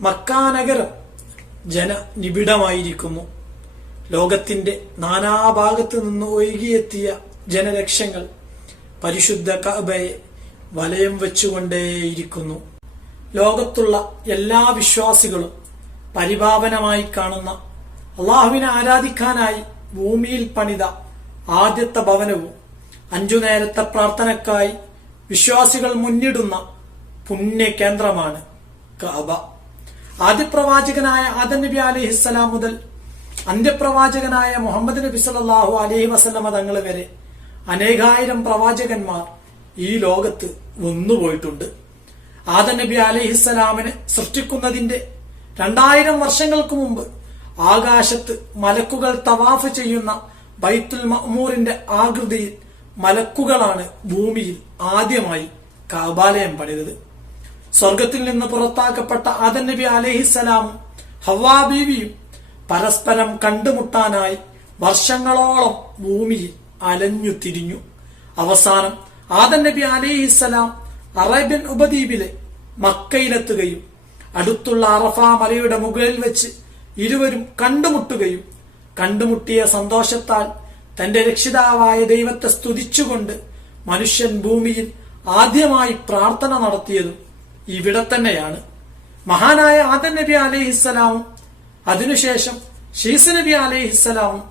മക്കാനഗരം ജന നിബിഡമായിരിക്കുന്നു ലോകത്തിന്റെ നാനാഭാഗത്തു നിന്ന് ഒഴുകിയെത്തിയ ജനലക്ഷങ്ങൾ പരിശുദ്ധ കഅബയെ വലയം വെച്ചുകൊണ്ടേയിരിക്കുന്നു. ലോകത്തുള്ള എല്ലാ വിശ്വാസികളും പരിപാവനമായി കാണുന്ന അള്ളാഹുവിനെ ആരാധിക്കാനായി ഭൂമിയിൽ പണിത ആദ്യത്തെ ഭവനവും അഞ്ചു നേരത്തെ പ്രാർത്ഥനക്കായി വിശ്വാസികൾ മുന്നിടുന്ന പുണ്യ കേന്ദ്രമാണ് കാബ ആദ്യപ്രവാചകനായ ആദം നബി അലിഹിസ്സലാം മുതൽ അന്ത്യപ്രവാചകനായ മുഹമ്മദ് നബി സല്ലല്ലാഹു അലൈഹി വസല്ലമ തങ്ങൾ വരെ അനേകായിരം പ്രവാചകന്മാർ ഈ ലോകത്ത് വന്നുപോയിട്ടുണ്ട് ആദം നബി അലൈഹിസ്സലാമിനെ സൃഷ്ടിക്കുന്നതിന്റെ രണ്ടായിരം വർഷങ്ങൾക്ക് മുമ്പ് ആകാശത്ത് മലക്കുകൾ തവാഫ് ചെയ്യുന്ന ബൈത്തുൽ മഹ്മൂറിന്റെ ആകൃതിയിൽ മലക്കുകളാണ് ഭൂമിയിൽ ആദ്യമായി കാബാലയം പണിതത്. സ്വർഗത്തിൽ നിന്ന് പുറത്താക്കപ്പെട്ട ആദൻ നബി അലഹിസലാം ഹവാ ബീവിയും പരസ്പരം കണ്ടുമുട്ടാനായി വർഷങ്ങളോളം ഭൂമിയിൽ അലഞ്ഞു തിരിഞ്ഞു. അവസാനം ആദൻ നബി അലിഹിസലാം അറേബ്യൻ ഉപദ്വീപിലെ മക്കയിലെത്തുകയും അടുത്തുള്ള അറഫ മലയുടെ മുകളിൽ വെച്ച് ഇരുവരും കണ്ടുമുട്ടുകയും കണ്ടുമുട്ടിയ സന്തോഷത്താൽ തന്റെ രക്ഷിതാവായ ദൈവത്തെ സ്തുതിച്ചുകൊണ്ട് മനുഷ്യൻ ഭൂമിയിൽ ആദ്യമായി പ്രാർത്ഥന നടത്തിയതും ഇവിടെ തന്നെയാണ്. മഹാനായ ആദൻ നബി അലൈഹിസ്സലാമും അതിനുശേഷം ഷീസ് നബി അലൈഹിസ്സലാമും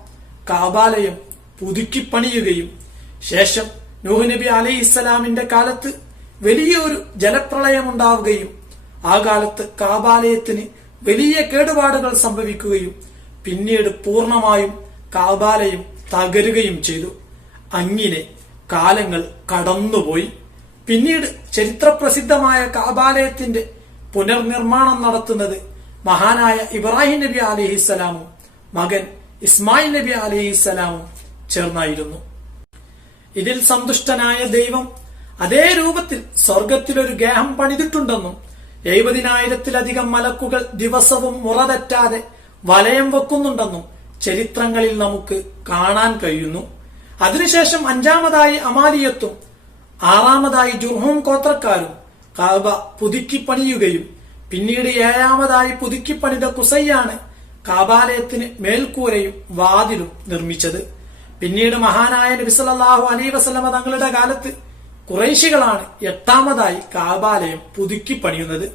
കാബാലയം പുതുക്കിപ്പണിയുകയും ശേഷം നൂഹ് നബി അലൈഹിസ്സലാമിന്റെ കാലത്ത് വലിയൊരു ജലപ്രളയമുണ്ടാവുകയും ആ കാലത്ത് കാബാലയത്തിന് വലിയ കേടുപാടുകൾ സംഭവിക്കുകയും പിന്നീട് പൂർണമായും കാബാലയം തകരുകയും ചെയ്തു. അങ്ങനെ കാലങ്ങൾ കടന്നുപോയി. പിന്നീട് ചരിത്രപ്രസിദ്ധമായ കാബാലയത്തിന്റെ പുനർനിർമ്മാണം നടത്തുന്നത് മഹാനായ ഇബ്രാഹിം നബി അലിഹിസ്സലാമും മകൻ ഇസ്മായിൽ നബി അലിഹിസ്സലാമും ചേർന്നായിരുന്നു. ഇതിൽ സന്തുഷ്ടനായ ദൈവം അതേ രൂപത്തിൽ സ്വർഗത്തിലൊരു ഗേഹം പണിതിട്ടുണ്ടെന്നും എഴുപതിനായിരത്തിലധികം മലക്കുകൾ ദിവസവും മുറതെറ്റാതെ വലയം വെക്കുന്നുണ്ടെന്നും ചരിത്രങ്ങളിൽ നമുക്ക് കാണാൻ കഴിയുന്നു. അതിനുശേഷം അഞ്ചാമതായി അമാലിയത്തും ആറാമതായി ജുർഹൂം ഗോത്രക്കാരും കാബ പുതുക്കി പണിയുകയും പിന്നീട് ഏഴാമതായി പുതുക്കി പണിത കുസയ്യാണ് കാബാലയത്തിന് മേൽക്കൂരയും വാതിലും നിർമ്മിച്ചത്. പിന്നീട് മഹാനായ നബിസലാഹു അലൈ വസല്ലമ തങ്ങളുടെ കാലത്ത് കുറേശികളാണ് എട്ടാമതായി കാബാലയം പുതുക്കി പണിയുന്നത്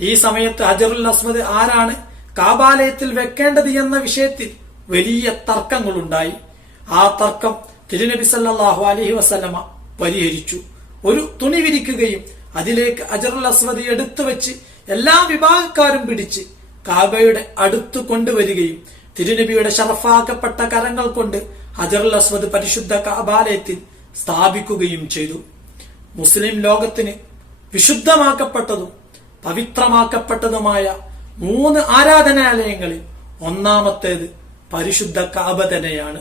ഈ സമയത്ത് ഹജറുൽ അസ്മദ് ആരാണ്? കാബാലയത്തിൽ വെക്കേണ്ടത് എന്ന വിഷയത്തിൽ വലിയ തർക്കങ്ങളുണ്ടായി. ആ തർക്കം തിരുനബി സല്ലാഹു അലഹി വസല്ലമ പരിഹരിച്ചു. ഒരു തുണി വിരിക്കുകയും അതിലേക്ക് അജറുൽ അസ്വദി എടുത്തു വെച്ച് എല്ലാ വിഭാഗക്കാരും പിടിച്ച് കാബയുടെ അടുത്ത് കൊണ്ടുവരികയും തിരുനബിയുടെ ഷറഫാക്കപ്പെട്ട കരങ്ങൾ കൊണ്ട് അജറുൽ അസ്വദ് പരിശുദ്ധ കാബാലയത്തിൽ സ്ഥാപിക്കുകയും ചെയ്തു. മുസ്ലിം ലോകത്തിന് വിശുദ്ധമാക്കപ്പെട്ടതും പവിത്രമാക്കപ്പെട്ടതുമായ മൂന്ന് ആരാധനാലയങ്ങളിൽ ഒന്നാമത്തേത് പരിശുദ്ധ കാബ തന്നെയാണ്.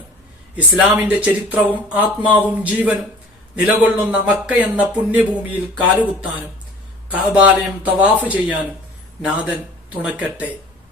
ഇസ്ലാമിന്റെ ചരിത്രവും ആത്മാവും ജീവനും നിലകൊള്ളുന്ന മക്ക എന്ന പുണ്യഭൂമിയിൽ കാലുകുത്താനും കാബാലയം തവാഫ് ചെയ്യാനും നാഥൻ തുണക്കട്ടെ.